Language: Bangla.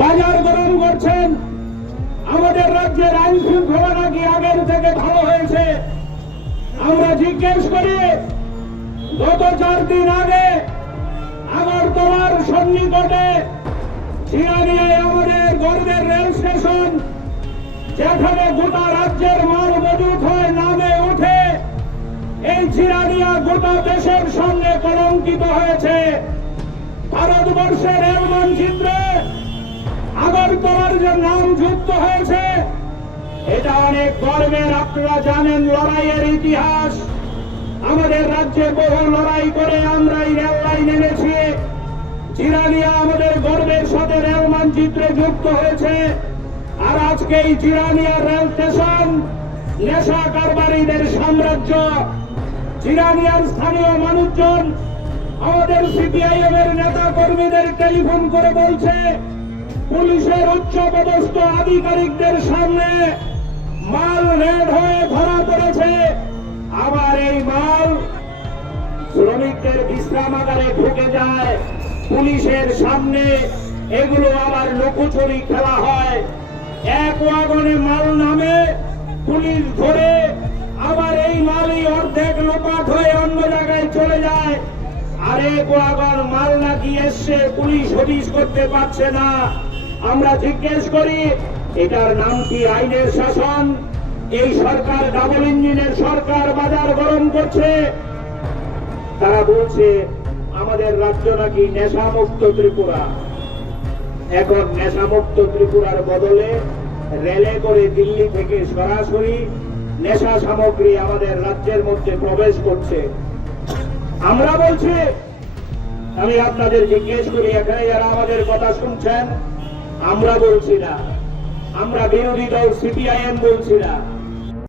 বাজার গরম করছেন। আমাদের রাজ্যের আইন শৃঙ্খলা নাকি আগের থেকে ভালো হয়েছে। আমরা জিজ্ঞেস করি, গত 4 দিন আগে আগরতলার সন্নিকটে জিরানিয়ায় আমাদের গর্বের রেল স্টেশন, যেখানে গোটা রাজ্যের মাল মজুত হয়, নামে উঠে এই জিরানিয়া গোটা দেশের সঙ্গে কলঙ্কিত হয়েছে। ভারতবর্ষের রেল মানচিত্রে আগরতলার যে নাম যুক্ত হয়েছে, এটা অনেক গর্বের। আপনারা জানেন লড়াইয়ের ইতিহাস। আমাদের রাজ্যে বহু লড়াই করে আমরা এই রেল লাইন এনেছি। জিরানিয়া আমাদের গর্বের সাথে রেল মানচিত্রে যুক্ত হয়েছে। আর আজকে এই জিরানিয়া রেল স্টেশন নেশা কারবারিদের সাম্রাজ্য। জিরানিয়ার স্থানীয় মানুষজন আমাদের সিপিআইএম এর নেতা কর্মীদের টেলিফোন করে বলছে, পুলিশের উচ্চপদস্থ আধিকারিকদের সামনে মাল রেড হয়ে ধরা পড়েছে। আবার এই মাল শ্রমিকদের বিশ্রামাগারে ঢুকে যায়, পুলিশের সামনে এগুলো আবার লুকোচুরি খেলা হয়। এক ওয়াগনে মাল নামে, পুলিশ ধরে, আবার এই মালই অর্ধেক লোপাট হয়ে অন্য জায়গায় চলে যায়। আর এক ওয়াগন মাল নাকি এসছে, পুলিশ হদিশ করতে পারছে না। আমরা জিজ্ঞেস করি, এটার নাম কি আইনের শাসন? এই সরকার ডাবল ইঞ্জিনের সরকার বাজার গরম করছে। তারা বলছে আমাদের রাজ্য নাকি নেশামুক্ত ত্রিপুরা। এখন নেশামুক্ত ত্রিপুরার বদলে রেলে করে দিল্লি থেকে সরাসরি নেশা সামগ্রী আমাদের রাজ্যের মধ্যে প্রবেশ করছে। আমরা বলছি, আমি আপনাদের জিজ্ঞেস করি, এখানে যারা আমাদের কথা শুনছেন, আমরা বলছি না, আমরা বিরোধী দল সিপিআইএম বলছি না,